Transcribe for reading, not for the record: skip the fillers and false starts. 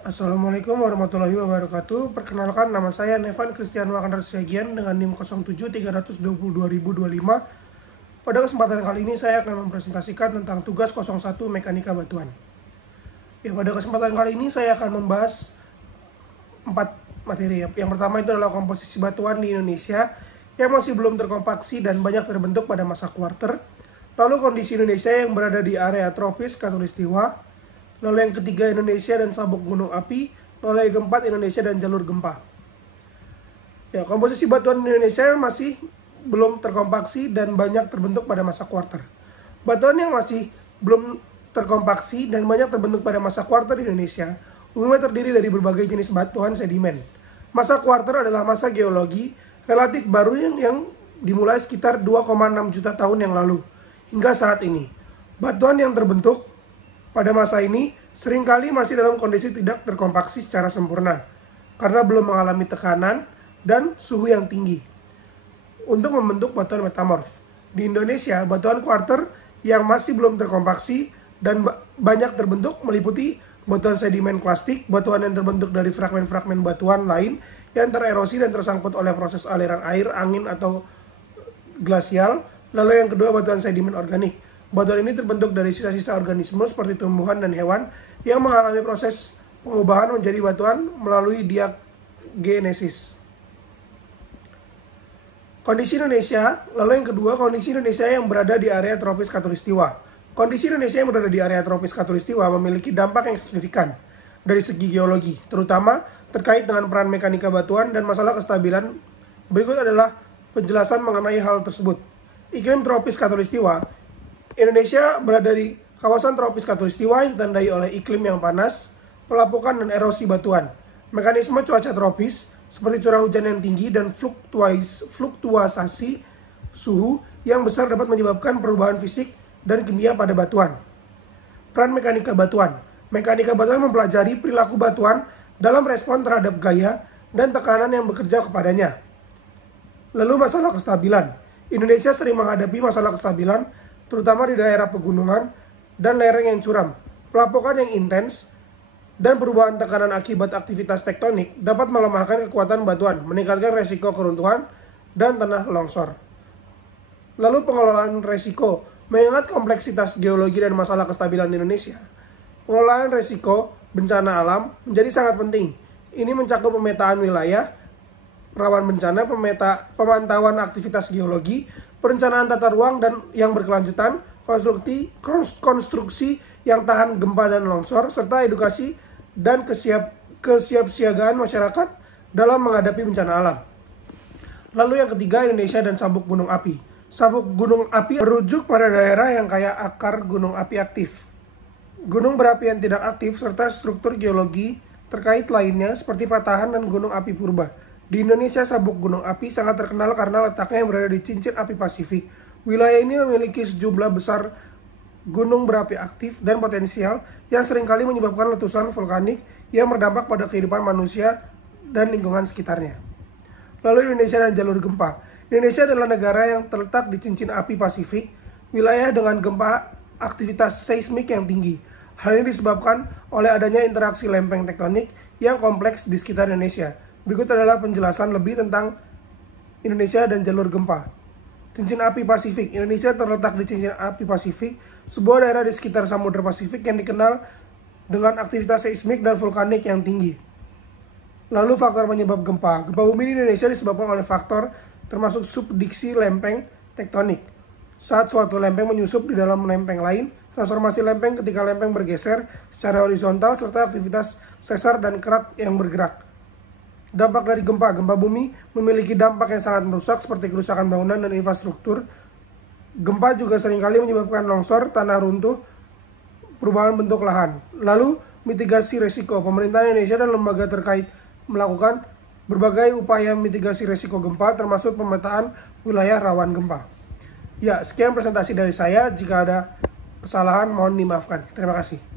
Assalamualaikum warahmatullahi wabarakatuh. Perkenalkan, nama saya Nevan Christian Wakandar Siagian dengan NIM 0732022025. Pada kesempatan kali ini saya akan mempresentasikan tentang tugas 01 Mekanika Batuan. Pada kesempatan kali ini saya akan membahas 4 materi. Yang pertama itu adalah komposisi batuan di Indonesia yang masih belum terkompaksi dan banyak terbentuk pada masa kuarter. Lalu kondisi Indonesia yang berada di area tropis khatulistiwa. Lalu yang ketiga, Indonesia dan sabuk gunung api. Lalu yang keempat, Indonesia dan jalur gempa. Komposisi batuan di Indonesia masih belum terkompaksi dan banyak terbentuk pada masa kuarter. Batuan yang masih belum terkompaksi dan banyak terbentuk pada masa kuarter di Indonesia umumnya terdiri dari berbagai jenis batuan sedimen. Masa kuarter adalah masa geologi relatif baru yang dimulai sekitar 2,6 juta tahun yang lalu hingga saat ini. Batuan yang terbentuk pada masa ini seringkali masih dalam kondisi tidak terkompaksi secara sempurna karena belum mengalami tekanan dan suhu yang tinggi untuk membentuk batuan metamorf. Di Indonesia, batuan kuarter yang masih belum terkompaksi dan banyak terbentuk meliputi batuan sedimen klastik, batuan yang terbentuk dari fragmen-fragmen batuan lain yang tererosi dan tersangkut oleh proses aliran air, angin, atau glasial. Lalu yang kedua, batuan sedimen organik. Batuan ini terbentuk dari sisa-sisa organisme seperti tumbuhan dan hewan yang mengalami proses pengubahan menjadi batuan melalui diagenesis. Kondisi Indonesia, lalu yang kedua, kondisi Indonesia yang berada di area tropis khatulistiwa. Kondisi Indonesia yang berada di area tropis khatulistiwa memiliki dampak yang signifikan dari segi geologi, terutama terkait dengan peran mekanika batuan dan masalah kestabilan. Berikut adalah penjelasan mengenai hal tersebut. Iklim tropis khatulistiwa. Indonesia berada di kawasan tropis khatulistiwa yang ditandai oleh iklim yang panas, pelapukan, dan erosi batuan. Mekanisme cuaca tropis seperti curah hujan yang tinggi dan fluktuasi suhu yang besar dapat menyebabkan perubahan fisik dan kimia pada batuan. Peran mekanika batuan. Mekanika batuan mempelajari perilaku batuan dalam respon terhadap gaya dan tekanan yang bekerja kepadanya. Lalu masalah kestabilan. Indonesia sering menghadapi masalah kestabilan terutama di daerah pegunungan dan lereng yang curam. Pelapukan yang intens dan perubahan tekanan akibat aktivitas tektonik dapat melemahkan kekuatan batuan, meningkatkan resiko keruntuhan dan tanah longsor. Lalu pengelolaan resiko. Mengingat kompleksitas geologi dan masalah kestabilan di Indonesia, pengelolaan resiko bencana alam menjadi sangat penting. Ini mencakup pemetaan wilayah rawan bencana, pemantauan aktivitas geologi, perencanaan tata ruang dan yang berkelanjutan, konstruksi yang tahan gempa dan longsor, serta edukasi dan kesiapsiagaan masyarakat dalam menghadapi bencana alam. Lalu yang ketiga, Indonesia dan sabuk gunung api. Sabuk gunung api merujuk pada daerah yang kaya akar gunung api aktif, gunung berapi yang tidak aktif, serta struktur geologi terkait lainnya seperti patahan dan gunung api purba. Di Indonesia, sabuk gunung api sangat terkenal karena letaknya yang berada di cincin api Pasifik. Wilayah ini memiliki sejumlah besar gunung berapi aktif dan potensial yang seringkali menyebabkan letusan vulkanik yang berdampak pada kehidupan manusia dan lingkungan sekitarnya. Lalu Indonesia dan jalur gempa. Indonesia adalah negara yang terletak di cincin api Pasifik, wilayah dengan gempa aktivitas seismik yang tinggi. Hal ini disebabkan oleh adanya interaksi lempeng tektonik yang kompleks di sekitar Indonesia. Berikut adalah penjelasan lebih tentang Indonesia dan jalur gempa. Cincin api Pasifik. Indonesia terletak di cincin api Pasifik, sebuah daerah di sekitar Samudra Pasifik yang dikenal dengan aktivitas seismik dan vulkanik yang tinggi. Lalu faktor penyebab gempa. Gempa bumi di Indonesia disebabkan oleh faktor termasuk subduksi lempeng tektonik. Saat suatu lempeng menyusup di dalam lempeng lain, transformasi lempeng ketika lempeng bergeser secara horizontal, serta aktivitas sesar dan kerat yang bergerak. Dampak dari gempa. Gempa bumi memiliki dampak yang sangat merusak seperti kerusakan bangunan dan infrastruktur. Gempa juga seringkali menyebabkan longsor, tanah runtuh, perubahan bentuk lahan. Lalu mitigasi resiko. Pemerintah Indonesia dan lembaga terkait melakukan berbagai upaya mitigasi resiko gempa termasuk pemetaan wilayah rawan gempa. Sekian presentasi dari saya. Jika ada kesalahan mohon dimaafkan. Terima kasih.